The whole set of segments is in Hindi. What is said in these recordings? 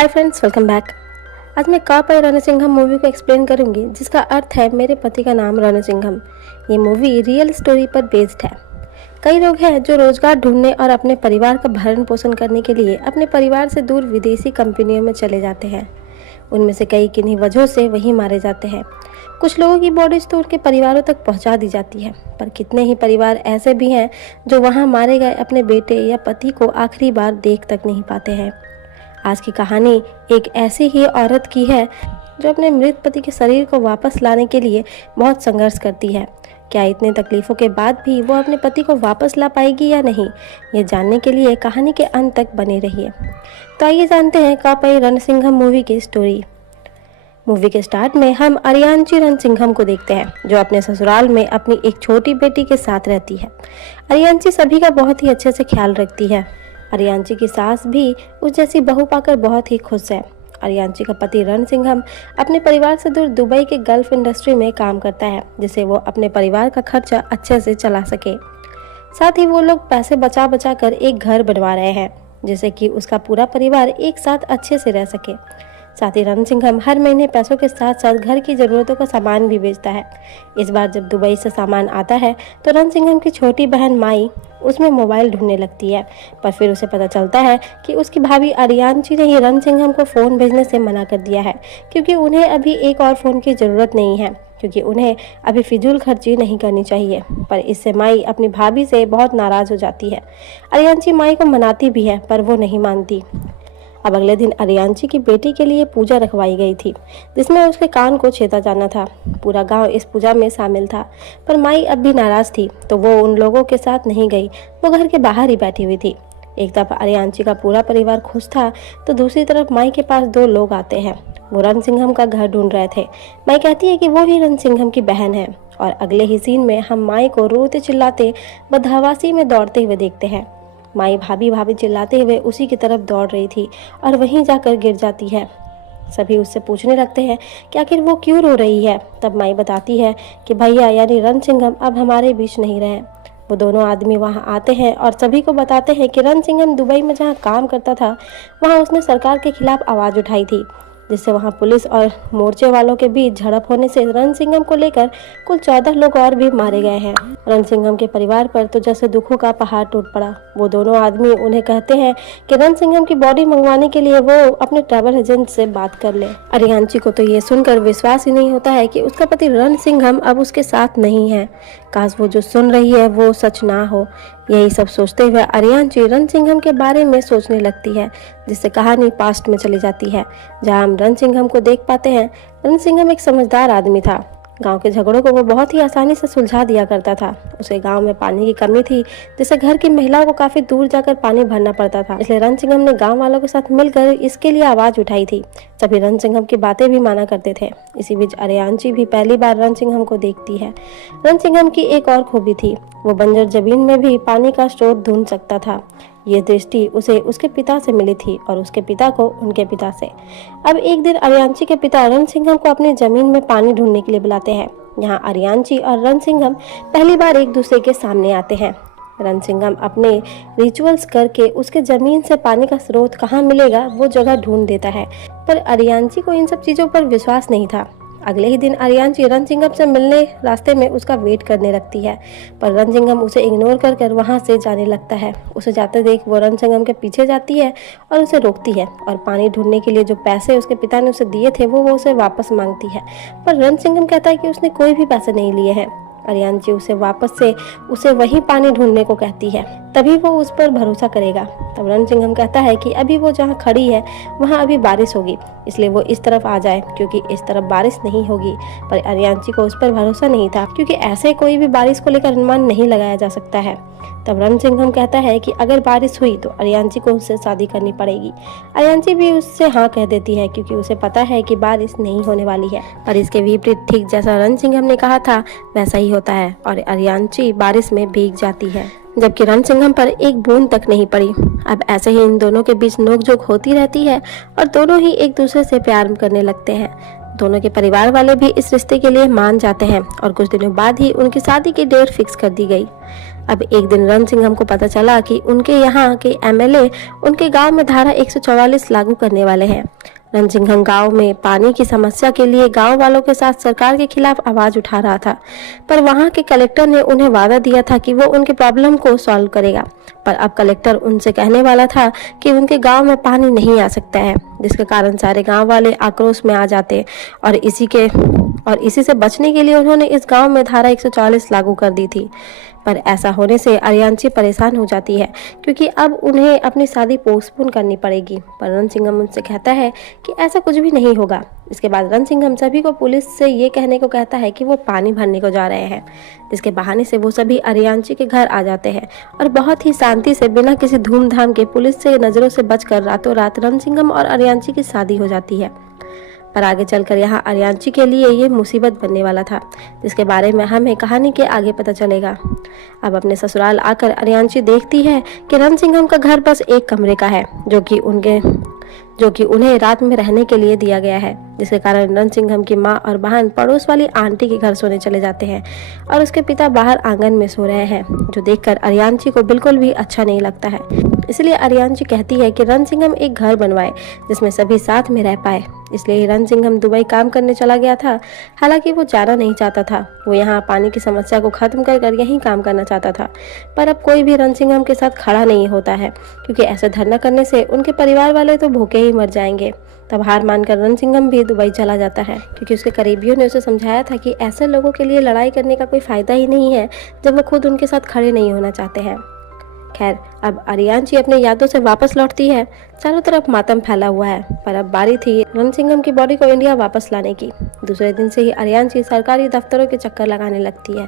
Hi friends, welcome back. आज मैं कापाई रणसिंघम मूवी को एक्सप्लेन करूंगी, जिसका अर्थ है मेरे पति का नाम रणसिंघम। ये मूवी रियल स्टोरी पर बेस्ड है। कई लोग हैं जो रोजगार ढूंढने और अपने परिवार का भरण पोषण करने के लिए अपने परिवार से दूर विदेशी कंपनियों में चले जाते हैं। उनमें से कई किन्हीं वजहों से वहीं मारे जाते हैं। कुछ लोगों की बॉडीज तो उनके परिवारों तक पहुंचा दी जाती है, पर कितने ही परिवार ऐसे भी हैं जो वहां मारे गए अपने बेटे या पति को आखिरी बार देख तक नहीं पाते हैं। आज की कहानी एक ऐसी ही औरत की है जो अपने मृत पति के शरीर को वापस लाने के लिए बहुत संघर्ष करती है। क्या इतने तकलीफों के बाद भी वो अपने पति को वापस ला पाएगी या नहीं, ये जानने के लिए कहानी के अंत तक बने रहिए। तो आइए जानते हैं कापाई रणसिंघम मूवी की स्टोरी। मूवी के स्टार्ट में हम अरियांची रणसिंघम को देखते हैं, जो अपने ससुराल में अपनी एक छोटी बेटी के साथ रहती है। अरियांची सभी का बहुत ही अच्छे से ख्याल रखती है। अरियांची की सास भी उस जैसी बहू पाकर बहुत ही खुश है। अरियांची का पति रणसिंघम अपने परिवार से दूर दुबई के गल्फ इंडस्ट्री में काम करता है, जिससे वो अपने परिवार का खर्चा अच्छे से चला सके। साथ ही वो लोग पैसे बचा बचा कर एक घर बनवा रहे हैं, जिससे कि उसका पूरा परिवार एक साथ अच्छे से रह सके। साथ ही रणसिंघम हर महीने पैसों के साथ साथ घर की ज़रूरतों का सामान भी बेचता है। इस बार जब दुबई से सामान आता है तो रणसिंघम की छोटी बहन माई उसमें मोबाइल ढूंढने लगती है, पर फिर उसे पता चलता है कि उसकी भाभी अरियांची ने ही रणसिंघम को फ़ोन भेजने से मना कर दिया है, क्योंकि उन्हें अभी एक और फ़ोन की ज़रूरत नहीं है, क्योंकि उन्हें अभी फिजूल खर्ची नहीं करनी चाहिए। पर इससे माई अपनी भाभी से बहुत नाराज़ हो जाती है। अरियांची माई को मनाती भी है, पर वो नहीं मानती। अब अगले दिन अरियांची की बेटी के लिए पूजा रखवाई गई थी, जिसमें उसके कान को छेदा जाना था। पूरा गांव इस पूजा में शामिल था, पर माई अब भी नाराज़ थी, तो वो उन लोगों के साथ नहीं गई। वो घर के बाहर ही बैठी हुई थी। एक तरफ अरियांची का पूरा परिवार खुश था, तो दूसरी तरफ माई के पास दो लोग आते हैं। वो रणसिंघम का घर ढूंढ रहे थे। माई कहती है कि वो ही रणसिंघम की बहन है, और अगले ही सीन में हम माई को रोते चिल्लाते बदहवासी में दौड़ते हुए देखते हैं। माई भाभी भाभी चिल्लाते हुए उसी की तरफ दौड़ रही थी और वहीं जाकर गिर जाती है। सभी उससे पूछने लगते हैं कि आखिर वो क्यों रो रही है। तब माई बताती है कि भैया यानी रणसिंघम अब हमारे बीच नहीं रहे। वो दोनों आदमी वहां आते हैं और सभी को बताते हैं कि रणसिंघम दुबई में जहां काम करता था, वहां उसने सरकार के खिलाफ आवाज़ उठाई थी, जिससे वहां पुलिस और मोर्चे वालों के बीच झड़प होने से रणसिंघम को लेकर कुल 14 लोग और भी मारे गए हैं। रणसिंघम के परिवार पर तो जैसे दुखों का पहाड़ टूट पड़ा। वो दोनों आदमी उन्हें कहते हैं कि रणसिंघम की बॉडी मंगवाने के लिए वो अपने ट्रैवल एजेंट से बात कर ले। अरियांची को तो ये सुनकर विश्वास ही नहीं होता है कि उसका पति रणसिंघम अब उसके साथ नहीं है। काश वो जो सुन रही है वो सच ना हो। यही सब सोचते हुए अरियांची रणसिंघम के बारे में सोचने लगती है, जिससे कहानी पास्ट में चली जाती है, जहां हम रणसिंघम को देख पाते हैं। रणसिंघम एक समझदार आदमी था। गांव के झगड़ों को वो बहुत ही आसानी से सुलझा दिया करता था। उसे गांव में पानी की कमी थी, जिससे घर की महिलाओं को काफी दूर जाकर पानी भरना पड़ता था। इसलिए रणसिंघम ने गांव वालों के साथ मिलकर इसके लिए आवाज उठाई थी। सभी रणसिंघम की बातें भी माना करते थे। इसी बीच अरियांची भी पहली बार रणसिंघम को देखती है। रणसिंघम की एक और खूबी थी, वो बंजर जमीन में भी पानी का स्रोत ढूंढ सकता था। ये दृष्टि उसे उसके पिता से मिली थी और उसके पिता को उनके पिता से। अब एक दिन अरियांची के पिता रणसिंघम को अपनी जमीन में पानी ढूंढने के लिए बुलाते हैं। यहाँ अरियांची और रणसिंघम पहली बार एक दूसरे के सामने आते हैं। रणसिंघम अपने रिचुअल्स करके उसके जमीन से पानी का स्रोत कहाँ मिलेगा वो जगह ढूंढ देता है, पर अरियांची को इन सब चीजों पर विश्वास नहीं था। अगले ही दिन अरियांची रणसिंघम से मिलने रास्ते में उसका वेट करने लगती है, पर रणसिंघम उसे इग्नोर कर कर वहाँ से जाने लगता है। उसे जाते देख वो रणसिंघम के पीछे जाती है और उसे रोकती है, और पानी ढूंढने के लिए जो पैसे उसके पिता ने उसे दिए थे वो उसे वापस मांगती है। पर रणसिंघम कहता है कि उसने कोई भी पैसे नहीं लिए हैं। अरियांची उसे वापस से उसे वहीं पानी ढूंढने को कहती है, तभी वो उस पर भरोसा करेगा। तब रणसिंघम कहता है कि अभी वो जहाँ खड़ी है वहाँ अभी बारिश होगी, इसलिए वो इस तरफ आ जाए, क्योंकि इस तरफ बारिश नहीं होगी। पर अरियांची को उस पर भरोसा नहीं था, क्योंकि ऐसे कोई भी बारिश को लेकर अनुमान नहीं लगाया जा सकता है। तब रणसिंघम कहता है कि अगर बारिश हुई तो अरियांची को उससे शादी करनी पड़ेगी। अरियांची भी उससे हाँ कह देती है, क्योंकि उसे पता है कि बारिश नहीं होने वाली है। पर इसके विपरीत ठीक जैसा रणसिंघम ने कहा था वैसा ही होता है, और अरियांची बारिश में भीग जाती है, जबकि रणसिंघम पर एक बूंद तक नहीं पड़ी। अब ऐसे ही इन दोनों के बीच नोकझोंक होती रहती है और दोनों ही एक दूसरे से प्यार करने लगते हैं। दोनों के परिवार वाले भी इस रिश्ते के लिए मान जाते हैं और कुछ दिनों बाद ही उनकी शादी की डेट फिक्स कर दी गई। अब एक दिन रणसिंघम को पता चला कि उनके यहाँ के एमएलए उनके गांव में धारा 144 लागू करने वाले हैं। रणसिंघम गांव में पानी की समस्या के लिए गांव वालों के साथ सरकार के खिलाफ आवाज उठा रहा था, पर वहां के कलेक्टर ने उन्हें वादा दिया था कि वो उनके प्रॉब्लम को सॉल्व करेगा। पर अब कलेक्टर उनसे कहने वाला था कि उनके गांव में पानी नहीं आ सकता है, जिसके कारण सारे गांव वाले आक्रोश में आ जाते और इसी से बचने के लिए उन्होंने इस गांव में धारा 144 लागू कर दी थी। पर ऐसा होने से अरियांची परेशान हो जाती है, क्योंकि अब उन्हें अपनी शादी पोस्टपोन करनी पड़ेगी। पर रणसिंघम उनसे कहता है कि ऐसा कुछ भी नहीं होगा। इसके बाद रणसिंघम सभी को पुलिस से ये कहने को कहता है कि वो पानी भरने को जा रहे हैं, जिसके बहाने से वो सभी अरियांची के घर आ जाते हैं और बहुत ही शांति से बिना किसी धूमधाम के पुलिस से नज़रों से बचकर रातों रात रणसिंघम और अरियांची की शादी हो जाती है। पर आगे चलकर यहाँ अरियांची के लिए ये मुसीबत बनने वाला था, जिसके बारे में हमें कहानी के आगे पता चलेगा। अब अपने ससुराल आकर अरियांची देखती है कि रणसिंघम का घर बस एक कमरे का है, जो कि उन्हें रात में रहने के लिए दिया गया है, जिसके कारण रणसिंघम की माँ और बहन पड़ोस वाली आंटी के घर सोने चले जाते हैं और उसके पिता बाहर आंगन में सो रहे हैं, जो देखकर अरियांची को बिल्कुल भी अच्छा नहीं लगता है। इसलिए अरियांची कहती है कि रणसिंघम एक घर बनवाए जिसमें सभी साथ में रह पाए। इसलिए रणसिंघम दुबई काम करने चला गया था। हालांकि वो जाना नहीं चाहता था, वो यहाँ पानी की समस्या को खत्म कर यहीं काम करना चाहता था। पर अब कोई भी रणसिंघम के साथ खड़ा नहीं होता है, क्योंकि ऐसे धरना करने से उनके परिवार वाले तो भूखे ही मर जाएंगे। तब हार मानकर रणसिंघम भी दुबई चला जाता है, क्योंकि उसके करीबियों ने उसे समझाया था कि ऐसे लोगों के लिए लड़ाई करने का कोई फायदा ही नहीं है जब वो खुद उनके साथ खड़े नहीं होना चाहते हैं। खैर, अब अरियांची अपने यादों से वापस लौटती है। चारों तरफ मातम फैला हुआ है, पर अब बारी थी रणसिंघम की बॉडी को इंडिया वापस लाने की। दूसरे दिन से ही अरियांची सरकारी दफ्तरों के चक्कर लगाने लगती है,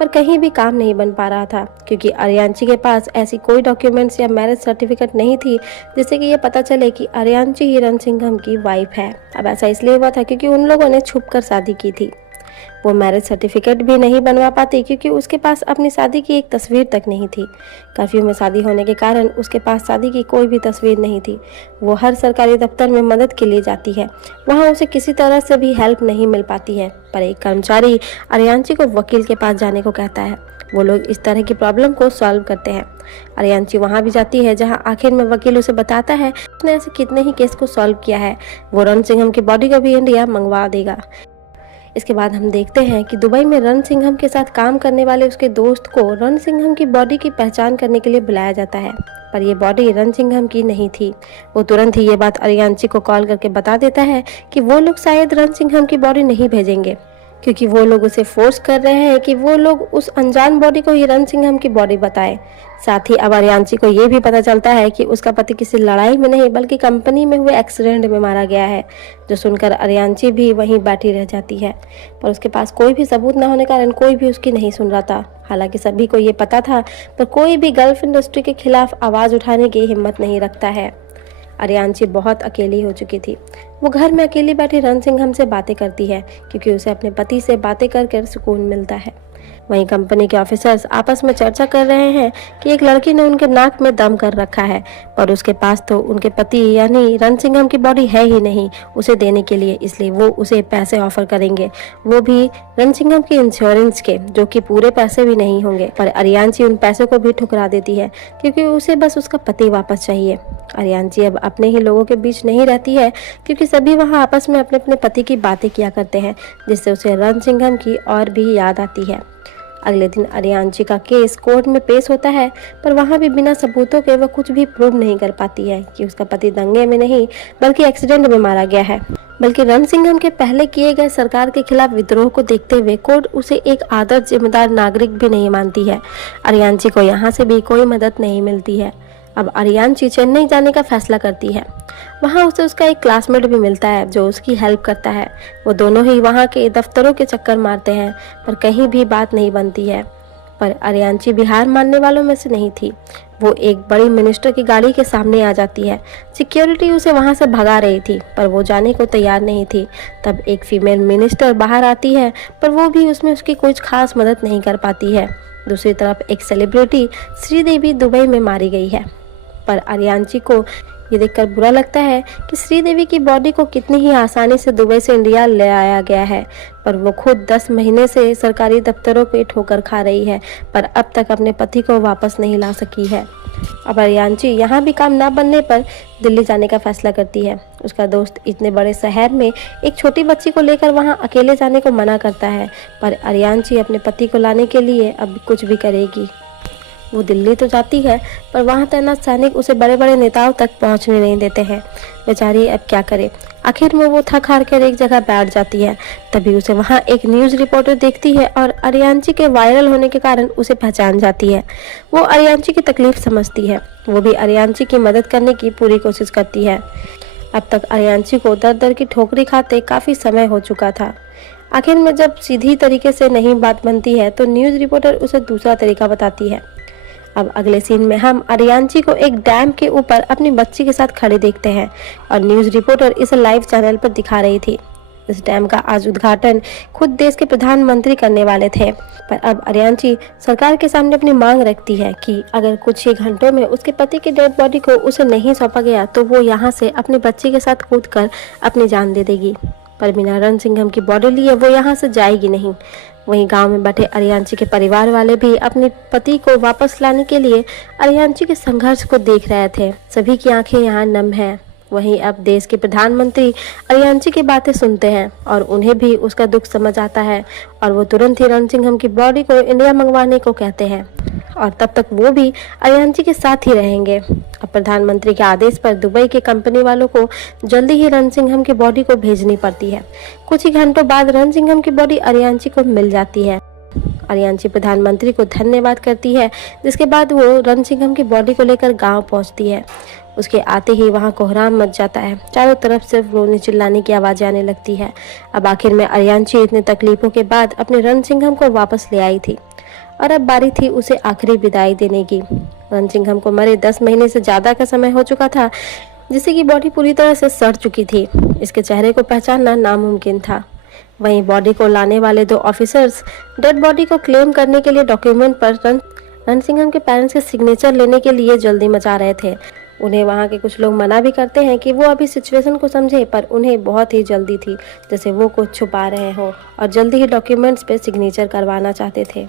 पर कहीं भी काम नहीं बन पा रहा था, क्योंकि अरियांची के पास ऐसी कोई डॉक्यूमेंट्स या मैरिज सर्टिफिकेट नहीं थी जिससे कि ये पता चले कि अरियांची ही रणसिंघम की वाइफ है। अब ऐसा इसलिए हुआ था क्योंकि उन लोगों ने छुप कर शादी की थी। वो मैरिज सर्टिफिकेट भी नहीं बनवा पाती, क्योंकि उसके पास अपनी शादी की एक तस्वीर तक नहीं थी। कर्फ्यू में शादी होने के कारण उसके पास शादी की कोई भी तस्वीर नहीं थी। वो हर सरकारी दफ्तर में मदद के लिए जाती है, वहाँ उसे किसी तरह से भी हेल्प नहीं मिल पाती है। पर एक कर्मचारी अरियांची को वकील के पास जाने को कहता है। वो लोग इस तरह की प्रॉब्लम को सॉल्व करते हैं। अरियांची वहाँ भी जाती है, जहाँ आखिर में वकील उसे बताता है उसने ऐसे कितने ही केस को सॉल्व किया है, वो रणसिंघम की बॉडी को भी इंडिया मंगवा देगा। इसके बाद हम देखते हैं कि दुबई में रणसिंघम के साथ काम करने वाले उसके दोस्त को रणसिंघम की बॉडी की पहचान करने के लिए बुलाया जाता है, पर यह बॉडी रणसिंघम की नहीं थी। वो तुरंत ही ये बात अरियांची को कॉल करके बता देता है कि वो लोग शायद रणसिंघम की बॉडी नहीं भेजेंगे, क्योंकि वो लोग उसे फोर्स कर रहे हैं कि वो लोग उस अनजान बॉडी को ही रणसिंघम की बॉडी बताए। साथ ही अब अरियांची को ये भी पता चलता है कि उसका पति किसी लड़ाई में नहीं बल्कि कंपनी में हुए एक्सीडेंट में मारा गया है, जो सुनकर अरियांची भी वहीं बैठी रह जाती है। पर उसके पास कोई भी सबूत न होने कारण कोई भी उसकी नहीं सुन रहा था। हालांकि सभी को ये पता था, पर कोई भी गल्फ इंडस्ट्री के खिलाफ आवाज़ उठाने की हिम्मत नहीं रखता है। अरियांची बहुत अकेली हो चुकी थी। वो घर में अकेली बैठी रणसिंघम से बातें करती है, क्योंकि उसे अपने पति से बातें कर सुकून मिलता है। वहीं कंपनी के ऑफिसर्स आपस में चर्चा कर रहे हैं कि एक लड़की ने उनके नाक में दम कर रखा है, पर उसके पास तो उनके पति यानी रणसिंघम की बॉडी है ही नहीं उसे देने के लिए, इसलिए वो उसे पैसे ऑफर करेंगे, वो भी रणसिंघम के इंश्योरेंस के, जो कि पूरे पैसे भी नहीं होंगे। पर अरियांची उन पैसों को भी ठुकरा देती है, क्योंकि उसे बस उसका पति वापस चाहिए। अरियांची अब अपने ही लोगों के बीच नहीं रहती है, क्योंकि सभी वहाँ आपस में अपने अपने पति की बातें किया करते हैं, जिससे उसे रणसिंघम की और भी याद आती है। अगले दिन अरियांची का केस कोर्ट में पेश होता है, पर वहाँ भी बिना सबूतों के वह कुछ भी प्रूव नहीं कर पाती है कि उसका पति दंगे में नहीं बल्कि एक्सीडेंट में मारा गया है। बल्कि रणसिंघम के पहले किए गए सरकार के खिलाफ विद्रोह को देखते हुए कोर्ट उसे एक आदर्श जिम्मेदार नागरिक भी नहीं मानती है। अरियांची को यहाँ से भी कोई मदद नहीं मिलती है। अब अरियांची चेन्नई जाने का फैसला करती है। वहाँ उसे उसका एक क्लासमेट भी मिलता है जो उसकी हेल्प करता है। वो दोनों ही वहाँ के दफ्तरों के चक्कर मारते हैं, पर कहीं भी बात नहीं बनती है। पर अरियांची बिहार मानने वालों में से नहीं थी। वो एक बड़ी मिनिस्टर की गाड़ी के सामने आ जाती है। सिक्योरिटी उसे वहाँ से भगा रही थी, पर वो जाने को तैयार नहीं थी। तब एक फीमेल मिनिस्टर बाहर आती है, पर वो भी उसमें उसकी कुछ खास मदद नहीं कर पाती है। दूसरी तरफ एक सेलिब्रिटी श्रीदेवी दुबई में मारी गई है, पर अरियांची को ये देखकर बुरा लगता है कि श्रीदेवी की बॉडी को कितनी ही आसानी से दुबई से इंडिया ले आया गया है, पर वो खुद 10 महीने से सरकारी दफ्तरों पे ठोकर खा रही है, पर अब तक अपने पति को वापस नहीं ला सकी है। अब अरियांची यहाँ भी काम ना बनने पर दिल्ली जाने का फैसला करती है। उसका दोस्त इतने बड़े शहर में एक छोटी बच्ची को लेकर वहाँ अकेले जाने को मना करता है, पर अरियांची अपने पति को लाने के लिए अब कुछ भी करेगी। वो दिल्ली तो जाती है, पर वहाँ तैनात सैनिक उसे बड़े बड़े नेताओं तक पहुँचने नहीं देते हैं। बेचारी अब क्या करे। आखिर में वो थक हार कर एक जगह बैठ जाती है। तभी उसे वहाँ एक न्यूज़ रिपोर्टर देखती है और अरियांची के वायरल होने के कारण उसे पहचान जाती है। वो अरियांची की तकलीफ समझती है। वो भी अरियांची की मदद करने की पूरी कोशिश करती है। अब तक अरियांची को दर दर की ठोकरी खाते काफ़ी समय हो चुका था। आखिर में जब सीधी तरीके से नहीं बात बनती है तो न्यूज़ रिपोर्टर उसे दूसरा तरीका बताती है। अब अगले सीन में हम अरियांची को एक डैम के ऊपर अपनी बच्ची के साथ खड़े देखते हैं और न्यूज़ रिपोर्टर इसे लाइव चैनल पर दिखा रही थी। इस डैम का आज उद्घाटन खुद देश के प्रधानमंत्री करने वाले थे, पर अब अरियांची सरकार के सामने अपनी मांग रखती है कि अगर कुछ ही घंटों में उसके पति की डेड बॉडी को उसे नहीं सौंपा गया तो वो यहाँ से अपनी बच्ची के साथ कूदकर अपनी जान दे देगी। पर बिना रणसिंघम की बॉडी लिए वो यहाँ से जाएगी नहीं। वहीं गांव में बैठे अरियांची के परिवार वाले भी अपने पति को वापस लाने के लिए अरियांची के संघर्ष को देख रहे थे। सभी की आंखें यहाँ नम हैं। वहीं अब देश के प्रधानमंत्री अरियांची की बातें सुनते हैं और उन्हें भी उसका दुख समझ आता है और वो तुरंत ही रणसिंघम की बॉडी को इंडिया मंगवाने को कहते हैं और तब तक वो भी अरियांची के साथ ही रहेंगे। अब प्रधानमंत्री के आदेश पर दुबई के कंपनी वालों को जल्दी ही रणसिंघम की बॉडी को भेजनी पड़ती है। कुछ ही घंटों बाद रणसिंघम की बॉडी अरियांची को मिल जाती है। अरियांची प्रधानमंत्री को धन्यवाद करती है, जिसके बाद वो रणसिंघम की बॉडी को लेकर गांव पहुंचती है। उसके आते ही वहां कोहराम मच जाता है। चारों तरफ से रोने चिल्लाने की आवाज़ें आने लगती है। अब आखिर में अरियांची इतने तकलीफों के बाद अपने रणसिंघम को वापस ले आई थी और अब बारी थी उसे आखिरी विदाई देने की। रणसिंघम को मरे 10 महीने से ज़्यादा का समय हो चुका था, जिससे कि बॉडी पूरी तरह से सड़ चुकी थी। इसके चेहरे को पहचानना नामुमकिन था। वहीं बॉडी को लाने वाले 2 ऑफिसर्स डेड बॉडी को क्लेम करने के लिए डॉक्यूमेंट पर रणसिंघम के पेरेंट्स के सिग्नेचर लेने के लिए जल्दी मचा रहे थे। उन्हें वहाँ के कुछ लोग मना भी करते हैं कि वो अभी सिचुएशन को समझे, पर उन्हें बहुत ही जल्दी थी, जैसे वो कुछ छुपा रहे हो और जल्दी ही डॉक्यूमेंट्स पे सिग्नेचर करवाना चाहते थे।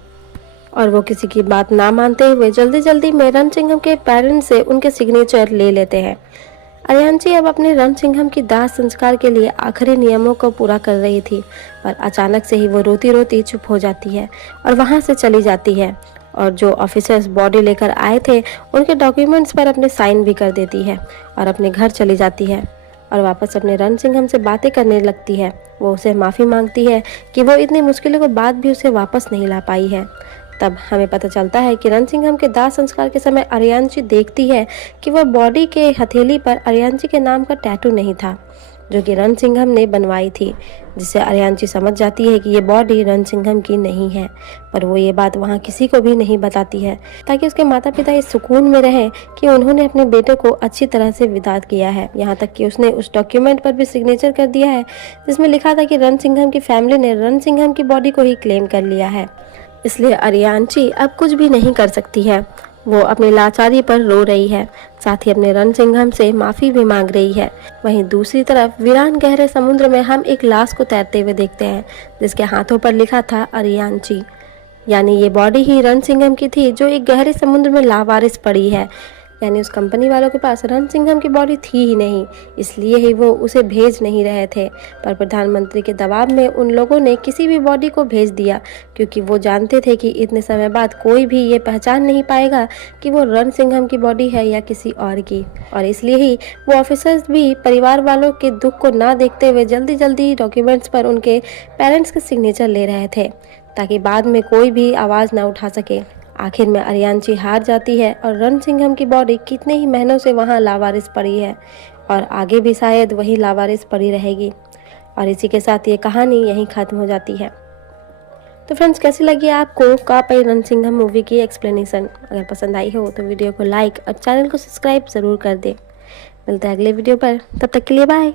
और वो किसी की बात ना मानते हुए जल्दी में रणसिंघम के पेरेंट्स से उनके सिग्नेचर ले लेते हैं। अरियांची अब अपने रणसिंघम की दाह संस्कार के लिए आखिरी नियमों को पूरा कर रही थी, पर अचानक से ही वो रोती रोती चुप हो जाती है और वहाँ से चली जाती है और जो ऑफिसर्स बॉडी लेकर आए थे उनके डॉक्यूमेंट्स पर अपने साइन भी कर देती है और अपने घर चली जाती है और वापस अपने रणसिंघम से बातें करने लगती है। वो उसे माफ़ी मांगती है कि वो इतनी मुश्किलों के बाद भी उसे वापस नहीं ला पाई है। तब हमें पता चलता है कि रणसिंघम के दाह संस्कार के समय अरियांची देखती है कि वह बॉडी के हथेली पर अरियांची के नाम का टैटू नहीं था, जो कि रणसिंघम ने बनवाई थी, जिससे अरियांची समझ जाती है कि ये बॉडी रणसिंघम की नहीं है। पर वो ये बात वहाँ किसी को भी नहीं बताती है, ताकि उसके माता पिता इस सुकून में रहें कि उन्होंने अपने बेटे को अच्छी तरह से विदा किया है। यहाँ तक कि उसने उस डॉक्यूमेंट पर भी सिग्नेचर कर दिया है जिसमें लिखा था कि रणसिंघम की फैमिली ने रणसिंघम की बॉडी को ही क्लेम कर लिया है। इसलिए अरियांची अब कुछ भी नहीं कर सकती है। वो अपनी लाचारी पर रो रही है, साथ ही अपने रणसिंघम से माफ़ी भी मांग रही है। वहीं दूसरी तरफ वीरान गहरे समुद्र में हम एक लाश को तैरते हुए देखते हैं, जिसके हाथों पर लिखा था अरियांची, यानी ये बॉडी ही रणसिंघम की थी जो एक गहरे समुद्र में लावारिस पड़ी है। यानी उस कंपनी वालों के पास रणसिंघम की बॉडी थी ही नहीं, इसलिए ही वो उसे भेज नहीं रहे थे। पर प्रधानमंत्री के दबाव में उन लोगों ने किसी भी बॉडी को भेज दिया, क्योंकि वो जानते थे कि इतने समय बाद कोई भी ये पहचान नहीं पाएगा कि वो रणसिंघम की बॉडी है या किसी और की। और इसलिए ही वो ऑफिसर्स भी परिवार वालों के दुख को ना देखते हुए जल्दी डॉक्यूमेंट्स पर उनके पेरेंट्स के सिग्नेचर ले रहे थे, ताकि बाद में कोई भी आवाज़ ना उठा सके। आखिर में अरियांची हार जाती है और रणसिंघम की बॉडी कितने ही महीनों से वहाँ लावारिस पड़ी है और आगे भी शायद वही लावारिस पड़ी रहेगी। और इसी के साथ ये कहानी यहीं ख़त्म हो जाती है। तो फ्रेंड्स, कैसी लगी आपको कापाई रणसिंघम मूवी की एक्सप्लेनेशन? अगर पसंद आई हो तो वीडियो को लाइक और चैनल को सब्सक्राइब ज़रूर कर दें। मिलते हैं अगले वीडियो पर, तब तक के लिए बाय।